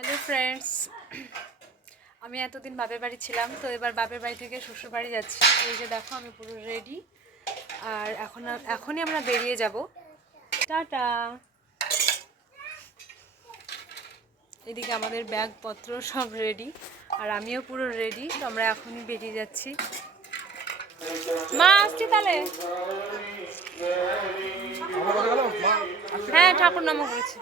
Hello friends, আমি এতদিন বাপের বাড়ি ছিলাম, তো এবার বাপের বাড়ি থেকে শ্বশুর বাড়ি যাচ্ছি। এই যে দেখো আমি পুরো রেডি, আর এখনই আমরা বেরিয়ে যাব। টাটা। এদিকে আমাদের ব্যাগপত্র সব রেডি, আর আমিও পুরো রেডি, তো আমরা এখনই বেরিয়ে যাচ্ছি। মা আসছি তাহলে। হ্যাঁ, ঠাকুর নামও করেছি।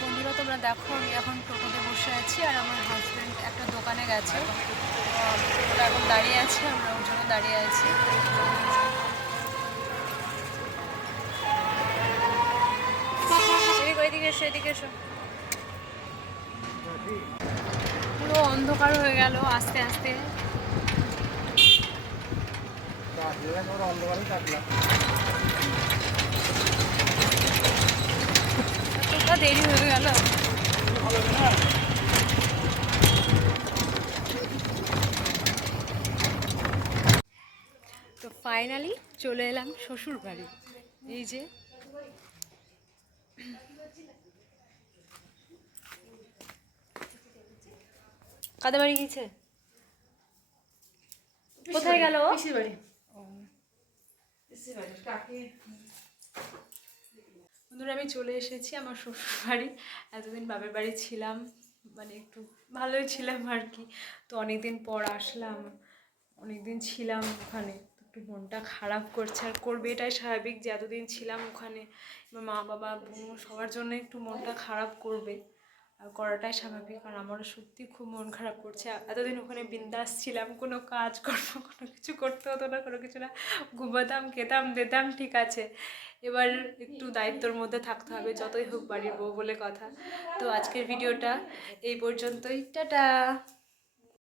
বন্ধুরা, তোমরা দেখো আমি এখন টোটোতে বসে আছি, আর আমার হাজব্যান্ড একটা দোকানে গেছে। ওরা এখন দাঁড়িয়ে আছে, আমরা ওর জন্য দাঁড়িয়ে আছি। এদিকে এসো, এদিকে এসো। পুরো অন্ধকার হয়ে গেল আস্তে আস্তে। এতটা দেরি হয়ে গেল। তো ফাইনালি চলে এলাম শ্বশুর বাড়ি। এই যে কাদের বাড়ি গেছে? কোথায় গেল? বন্ধুরা, আমি চলে এসেছি আমার শ্বশুর বাড়ি। এতদিন বাপের বাড়ি ছিলাম, মানে একটু ভালোই ছিলাম আর কি। তো অনেকদিন পর আসলাম, অনেকদিন ছিলাম ওখানে, একটু মনটা খারাপ করছে, আর করবে, এটাই স্বাভাবিক যে এতদিন ছিলাম ওখানে, মা বাবা বোন সবার জন্য একটু মনটা খারাপ করবে, আর করাটাই স্বাভাবিক। আর আমারও সত্যি খুব মন খারাপ করছে। এতদিন ওখানে বিন্দাস ছিলাম, কোনো কাজ কর্ম কোনো কিছু করতে হতো না, কোনো কিছু না, ঘুমাতাম খেতাম দিতাম, ঠিক আছে। এবার একটু দায়িত্বর মধ্যে থাকতে হবে, যতই হোক বাড়ির বউ বলে কথা। তো আজকের ভিডিওটা এই পর্যন্তই, টাটা।